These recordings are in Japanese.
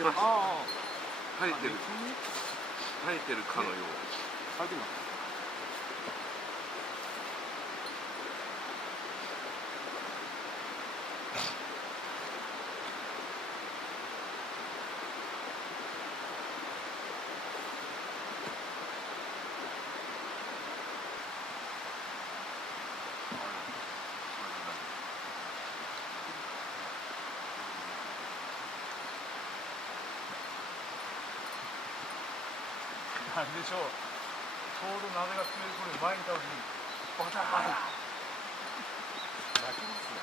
しました。生えてるかのよう。生えてるの。なんでしょう。ちょうど鍋が切れる頃に前に倒しにバターン。泣きますね。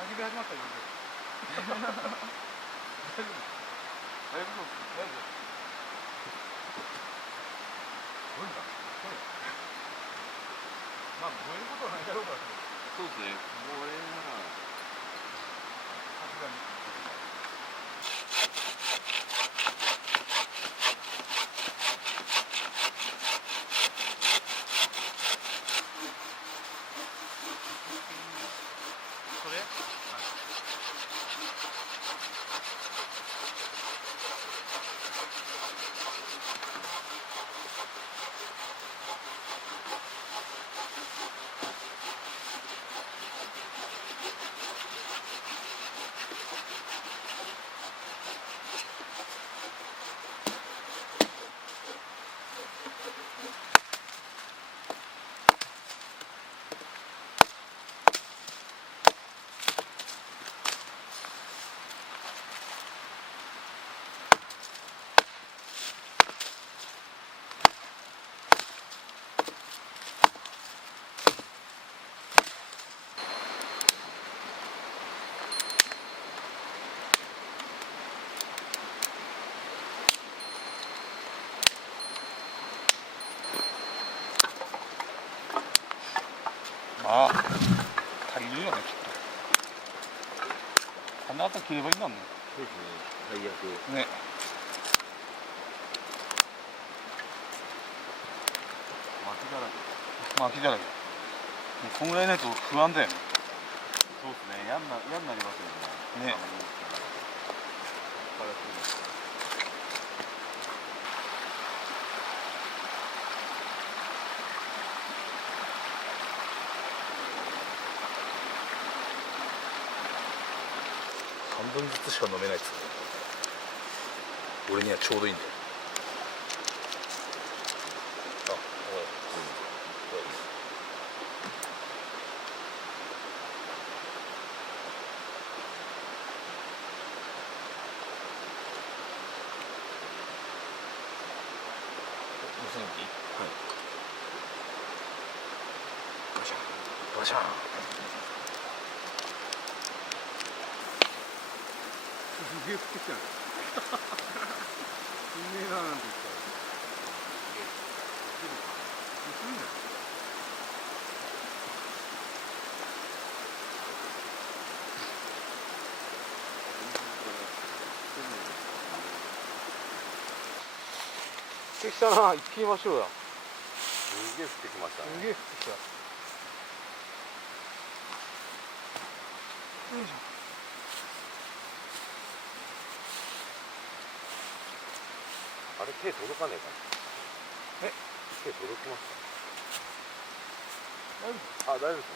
始まったよ。大丈夫。大丈夫。まあ燃えることはないだろうから。そうですね。もうならさすがに。それ？ああ、足りるよね、きっと。あの後切ればいいんだもん。そうですね。最悪。ね。巻きだらけ。もうこんぐらいないと不安だよね。そうですね。嫌になりますよね。ね。半分ずつしか飲めないっつうの。俺にはちょうどいいんだよ。あ、はい。バシャンバシャン。すげえ降ってきたね。すげえななんて言ったら。降ってきたな、行ってみましょうや。すげえ降ってきましたね。すげえ降ってきた。よいしょ。あれ手届かねえかな。え？手届きます大丈夫？か？あ、大丈夫ですね。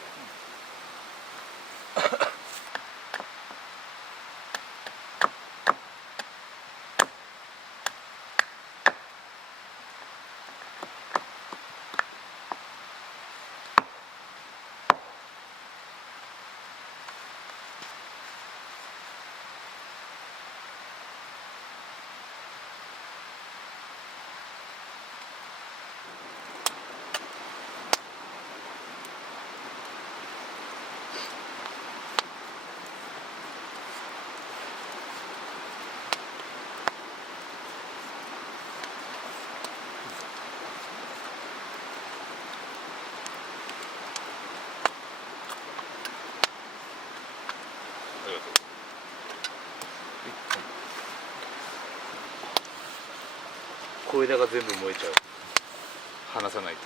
小枝が全部燃えちゃう。離さないと。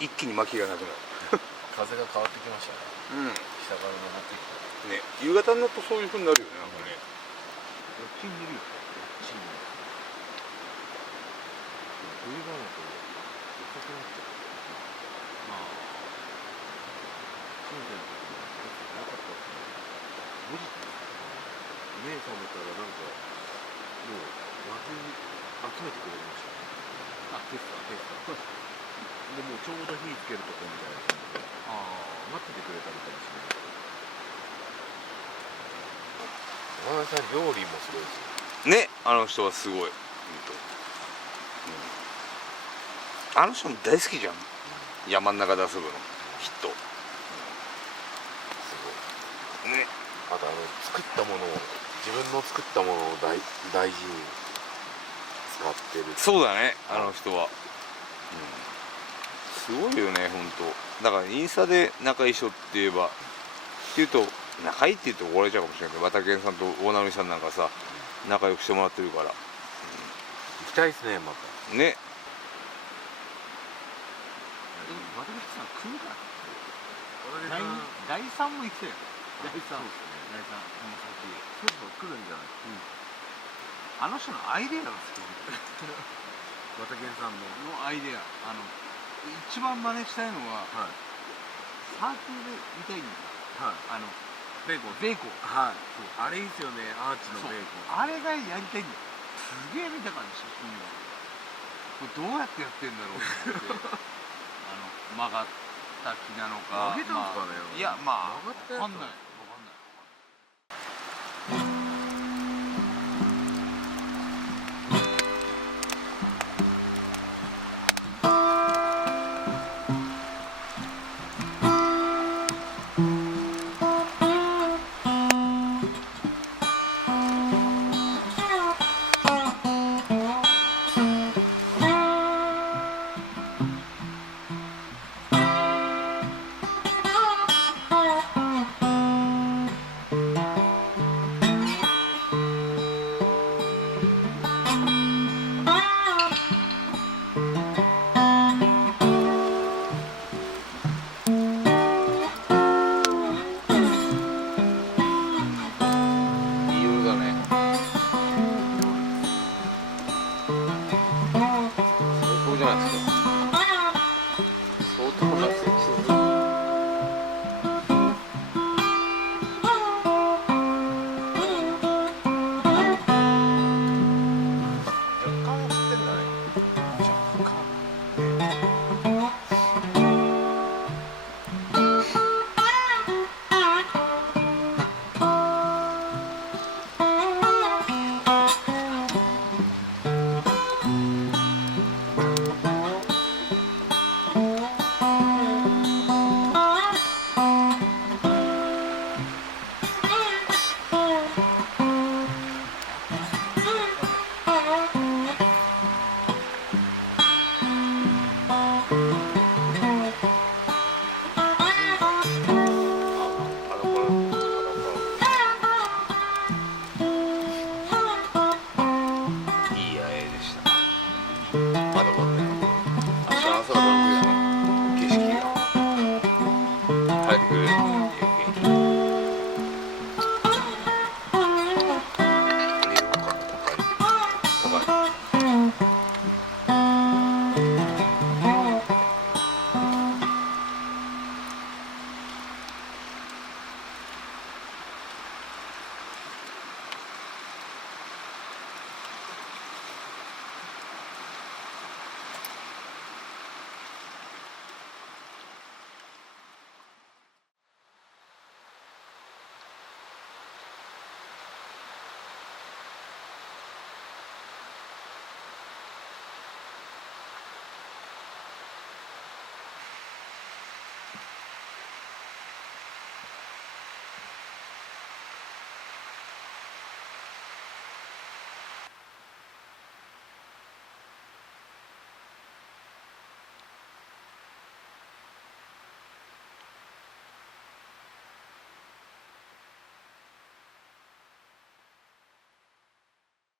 一気に巻きがなくなる。風が変わってきましたね。うん。北から登ってきて。ね、夕方になるとそういう風になるよね、なんかね。どっちにいるよ。どっちに。冬場だと遅くなっちゃう。まあ、そうじゃなくて、なかったっすね。5時目覚めたらなんか、もう、湧き集めてくれましたね。あ、テスター。で、もうちょうど火つけるとこみたいな感じで、待っててくれたみたいですね。山田さん料理もすごいですよ。ね、あの人はすごい。あの人も大好きじゃん。山ん中で遊ぶの。きっと。すごい。ね。あと作ったものを自分の作ったものを大事に使ってる。そうだね、あの人は。すごいよね、ほんと。だからインスタで仲いい人って言えば、っていうと、仲いいって言うと怒られちゃうかもしれないけど、綿健さんと大波さんなんかさ、仲良くしてもらってるから。行きたいですね、また。ね。渡辺さん来るか第3も行くよ。第3。そうですね。第3。この先。そろそろ来るんじゃないあの人のアイデアが好き。渡健さんの。のアイデア。一番真似したいのは、はい。サークルで見たいんだ。はい。ベーコン。ベーコン。はい。そう。あれいいっすよね。アーチのベーコン。あれがやりたいんだよ。すげえ見た感じ、写真が。これどうやってやってんだろうと思って。曲がった木なのか。曲げたんすかねいや、まあ、曲がったやつわかんない。